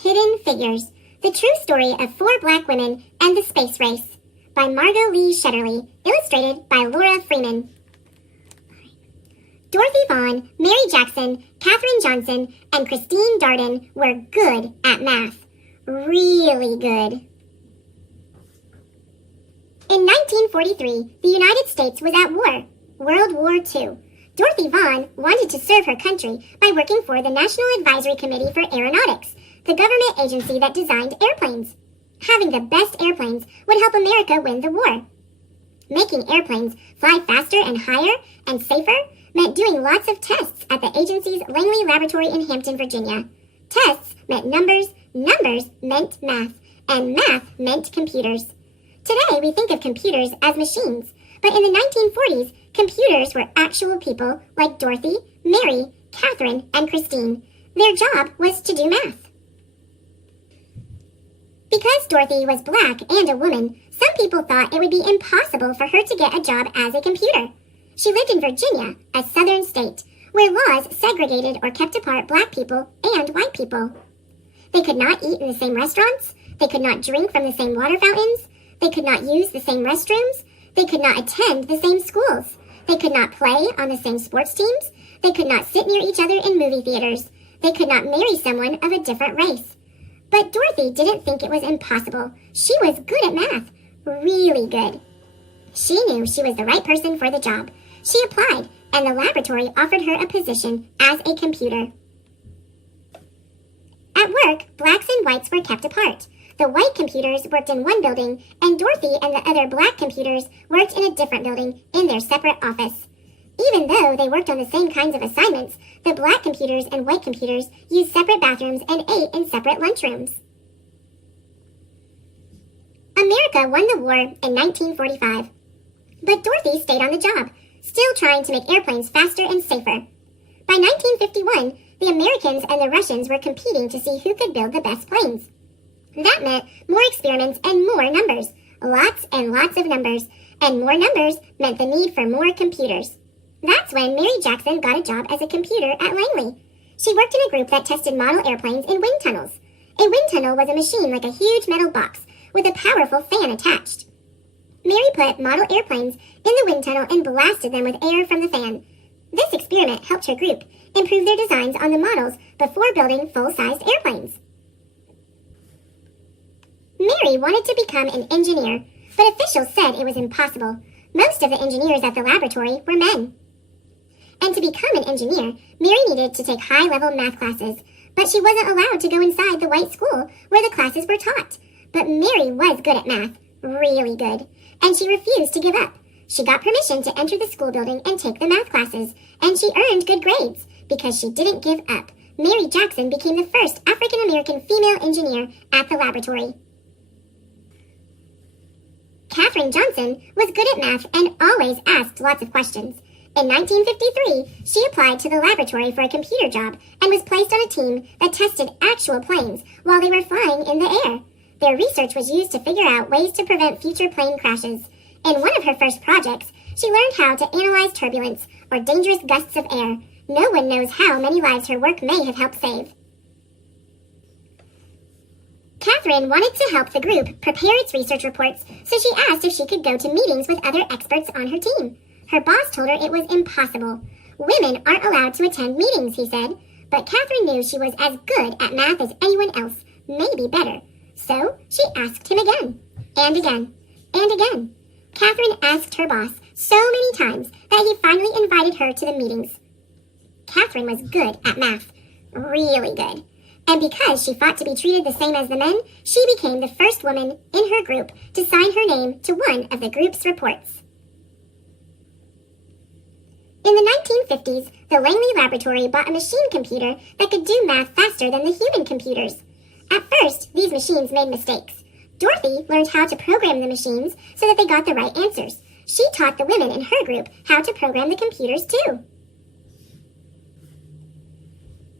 Hidden Figures, The True Story of Four Black Women and the Space Race, by Margot Lee Shetterly, illustrated by Laura Freeman. Dorothy Vaughan, Mary Jackson, Katherine Johnson, and Christine Darden were good at math. Really good. In 1943, the United States was at war, World War II. Dorothy Vaughan wanted to serve her country by working for the National Advisory Committee for Aeronautics, the government agency that designed airplanes. Having the best airplanes would help America win the war. Making airplanes fly faster and higher and safer meant doing lots of tests at the agency's Langley Laboratory in Hampton, Virginia. Tests meant numbers, numbers meant math, and math meant computers. Today we think of computers as machines, but in the 1940s, computers were actual people like Dorothy, Mary, Catherine, and Christine. Their job was to do math. Because Dorothy was black and a woman, some people thought it would be impossible for her to get a job as a computer. She lived in Virginia, a southern state, where laws segregated or kept apart black people and white people. They could not eat in the same restaurants, they could not drink from the same water fountains, they could not use the same restrooms, they could not attend the same schools, they could not play on the same sports teams, they could not sit near each other in movie theaters, they could not marry someone of a different race. But Dorothy didn't think it was impossible. She was good at math, really good. She knew she was the right person for the job. She applied, and the laboratory offered her a position as a computer. At work, blacks and whites were kept apart. The white computers worked in one building, and Dorothy and the other black computers worked in a different building in their separate office. Even though they worked on the same kinds of assignments, the black computers and white computers used separate bathrooms and ate in separate lunchrooms. America won the war in 1945, but Dorothy stayed on the job, still trying to make airplanes faster and safer. By 1951, the Americans and the Russians were competing to see who could build the best planes. That meant more experiments and more numbers, lots and lots of numbers, and more numbers meant the need for more computers. That's when Mary Jackson got a job as a computer at Langley. She worked in a group that tested model airplanes in wind tunnels. A wind tunnel was a machine like a huge metal box with a powerful fan attached. Mary put model airplanes in the wind tunnel and blasted them with air from the fan. This experiment helped her group improve their designs on the models before building full-sized airplanes. Mary wanted to become an engineer, but officials said it was impossible. Most of the engineers at the laboratory were men. And to become an engineer, Mary needed to take high-level math classes, but she wasn't allowed to go inside the white school where the classes were taught. But Mary was good at math, really good, and she refused to give up. She got permission to enter the school building and take the math classes, and she earned good grades. Because she didn't give up, Mary Jackson became the first African-American female engineer at the laboratory. Katherine Johnson was good at math and always asked lots of questions. In 1953, she applied to the laboratory for a computer job and was placed on a team that tested actual planes while they were flying in the air. Their research was used to figure out ways to prevent future plane crashes. In one of her first projects, she learned how to analyze turbulence, or dangerous gusts of air. No one knows how many lives her work may have helped save. Katherine wanted to help the group prepare its research reports, so she asked if she could go to meetings with other experts on her team. Her boss told her it was impossible. Women aren't allowed to attend meetings, he said. But Katherine knew she was as good at math as anyone else, maybe better. So she asked him again, and again, and again. Katherine asked her boss so many times that he finally invited her to the meetings. Katherine was good at math, really good. And because she fought to be treated the same as the men, she became the first woman in her group to sign her name to one of the group's reports. In the 1950s, the Langley Laboratory bought a machine computer that could do math faster than the human computers. At first, these machines made mistakes. Dorothy learned how to program the machines so that they got the right answers. She taught the women in her group how to program the computers too.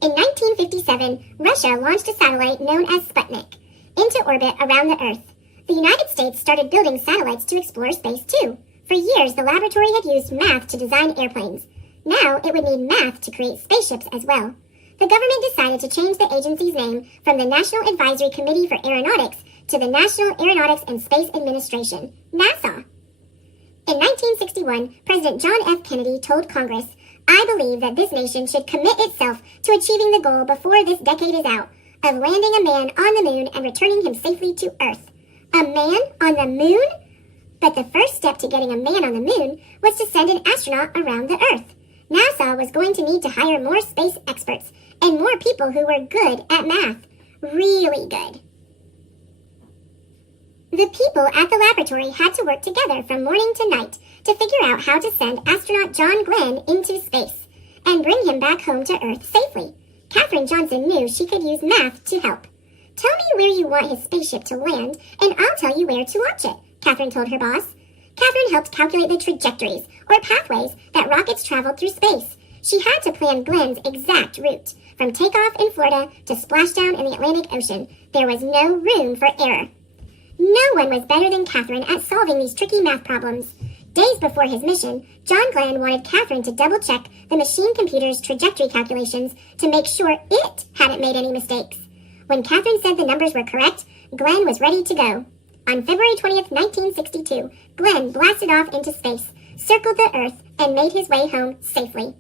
In 1957, Russia launched a satellite known as Sputnik into orbit around the Earth. The United States started building satellites to explore space too. For years, the laboratory had used math to design airplanes. Now it would need math to create spaceships as well. the government decided to change the agency's name from the National Advisory Committee for Aeronautics to the National Aeronautics and Space Administration, NASA. In 1961, President John F. Kennedy told Congress, "I believe that this nation should commit itself to achieving the goal before this decade is out of landing a man on the moon and returning him safely to Earth." A man on the moon? But the first step to getting a man on the moon was to send an astronaut around the Earth. NASA was going to need to hire more space experts and more people who were good at math. Really good. The people at the laboratory had to work together from morning to night to figure out how to send astronaut John Glenn into space and bring him back home to Earth safely. Katherine Johnson knew she could use math to help. "Tell me where you want his spaceship to land, and I'll tell you where to launch it," Katherine told her boss. Katherine helped calculate the trajectories, or pathways, that rockets traveled through space. She had to plan Glenn's exact route, from takeoff in Florida to splashdown in the Atlantic Ocean. There was no room for error. No one was better than Katherine at solving these tricky math problems. Days before his mission, John Glenn wanted Katherine to double-check the machine computer's trajectory calculations to make sure it hadn't made any mistakes. When Katherine said the numbers were correct, Glenn was ready to go. On February 20th, 1962, Glenn blasted off into space, circled the Earth, and made his way home safely.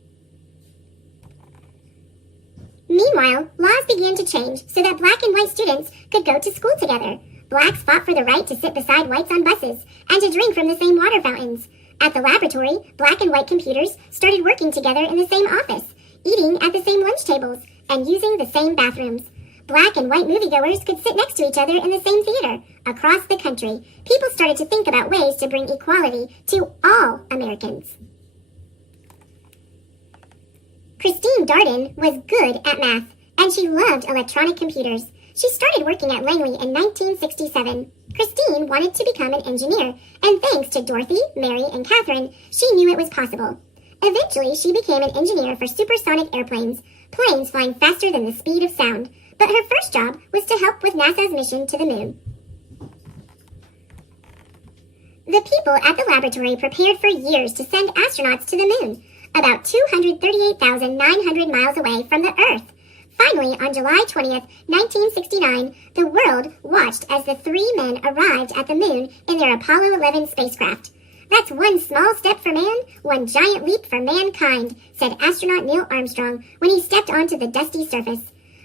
Meanwhile, laws began to change so that black and white students could go to school together. Blacks fought for the right to sit beside whites on buses and to drink from the same water fountains. At the laboratory, black and white computers started working together in the same office, eating at the same lunch tables, and using the same bathrooms. Black and white moviegoers could sit next to each other in the same theater. Across the country, people started to think about ways to bring equality to all Americans. Christine Darden was good at math, and she loved electronic computers. She started working at Langley in 1967. Christine wanted to become an engineer, and thanks to Dorothy, Mary, and Catherine, she knew it was possible. Eventually, she became an engineer for supersonic airplanes, planes flying faster than the speed of sound. But her first job was to help with NASA's mission to the moon. The people at the laboratory prepared for years to send astronauts to the moon, about 238,900 miles away from the Earth. Finally, on July 20th, 1969, the world watched as the three men arrived at the moon in their Apollo 11 spacecraft. "That's one small step for man, one giant leap for mankind," said astronaut Neil Armstrong when he stepped onto the dusty surface.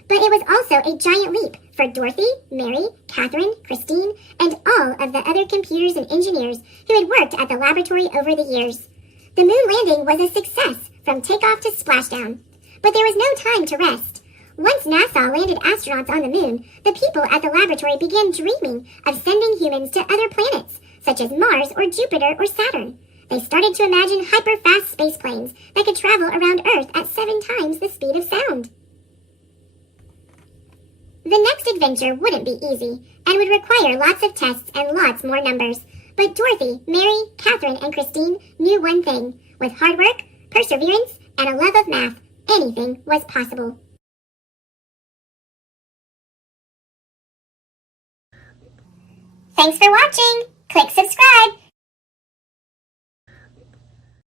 But it was also a giant leap for Dorothy, Mary, Catherine, Christine, and all of the other computers and engineers who had worked at the laboratory over the years. The moon landing was a success from takeoff to splashdown. But there was no time to rest. Once NASA landed astronauts on the moon, the people at the laboratory began dreaming of sending humans to other planets, such as Mars or Jupiter or Saturn. They started to imagine hyper-fast space planes that could travel around Earth at 7 times the speed of sound. The next adventure wouldn't be easy, and would require lots of tests and lots more numbers. But Dorothy, Mary, Catherine, and Christine knew one thing. With hard work, perseverance, and a love of math, anything was possible. Thanks for watching! Click subscribe!